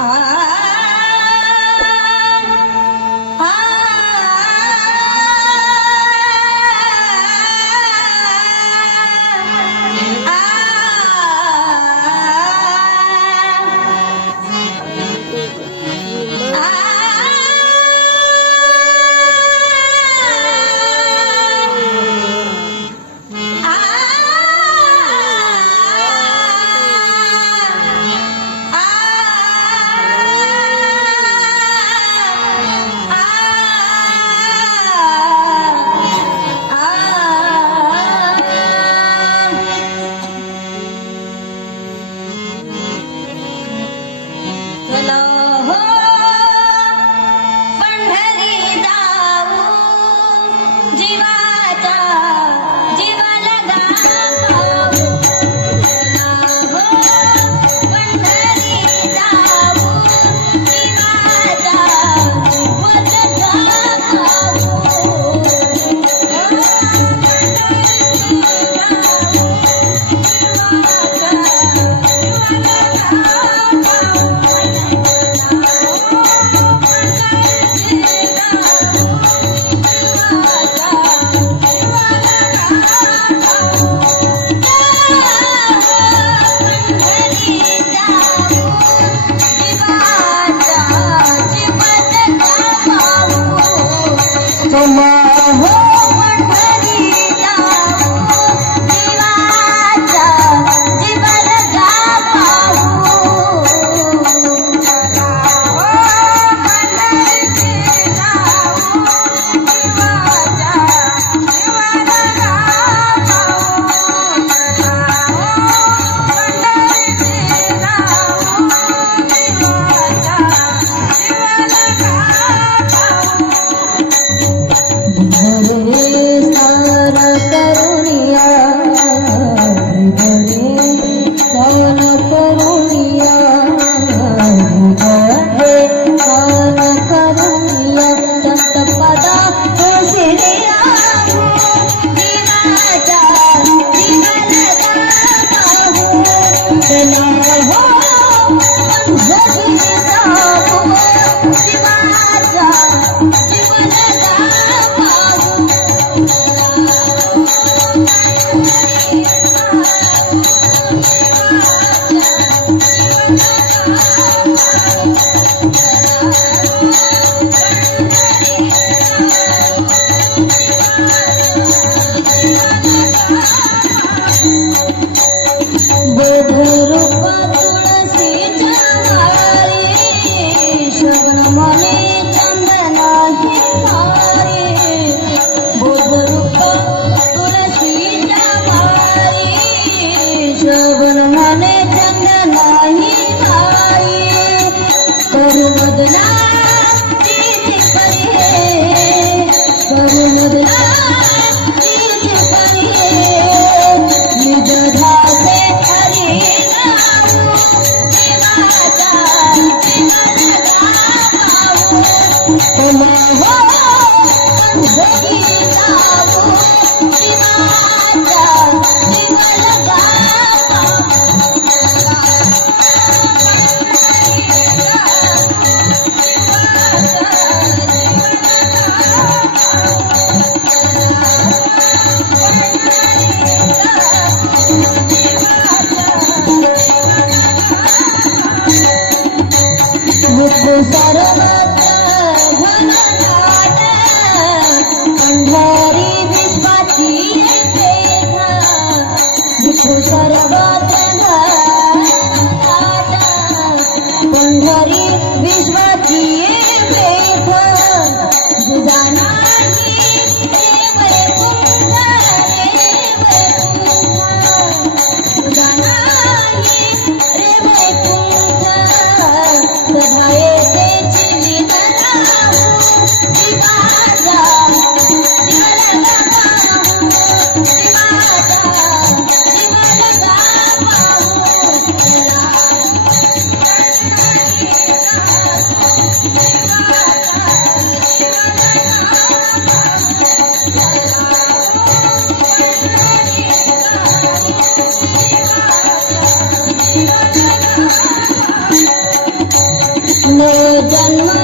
चला సర్వ न जन्मने